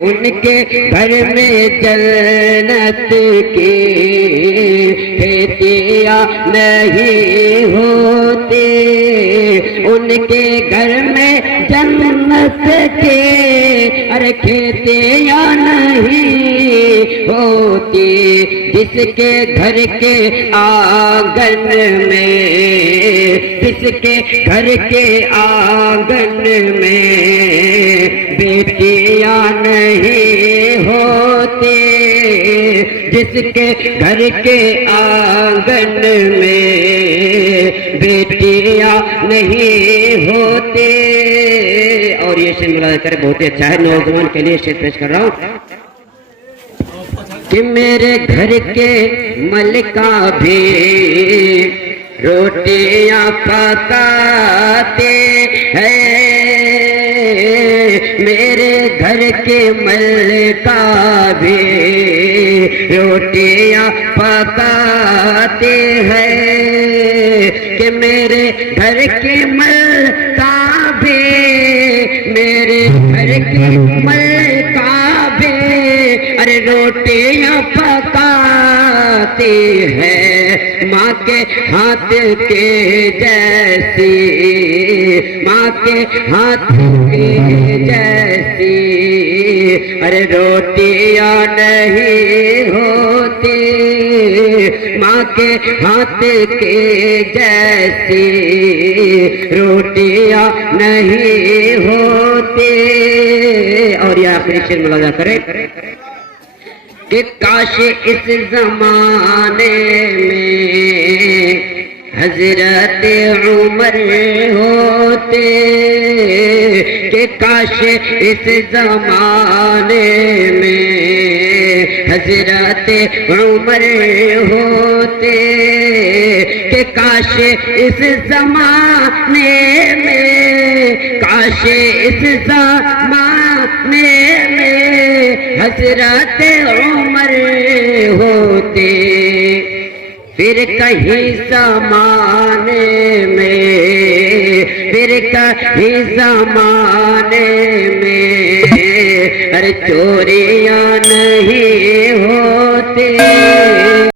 उनके घर में जन्नत की खेतियाँ नहीं होती, उनके घर में जन्नत के अरे खेतियाँ नहीं होती। जिसके घर के आंगन में, जिसके घर के आंगन में बेटियाँ नहीं होती, जिसके घर के आंगन में बेटियाँ नहीं होती। और ये शेर मुलाजा कर बहुत ही अच्छा है, नौजवान के लिए शेर पेश कर रहा हूँ कि मेरे घर के मलिका भी रोटियां पकाते हैं, मेरे घर के मलिका भी रोटियां पकाते हैं, कि मेरे घर के मलिका भी, मेरे घर के मलिका भी अरे रोटियां पकाती है माँ के हाथ के जैसी, माँ के हाथ के जैसी अरे रोटियां नहीं होती, माँ के हाथ के जैसी रोटियां नहीं होती। और ये आखिरी शेर मुलाजा करें कि काश इस जमाने में हजरत उमर होते, कि काश इस जमाने में हजरत उमर होते, कि काश इस जमाने में, काश इस जमाने में हजरत उमर होते, फिर कहीं ज़माने में, फिर कहीं ज़माने में अरे चोरियां नहीं होती।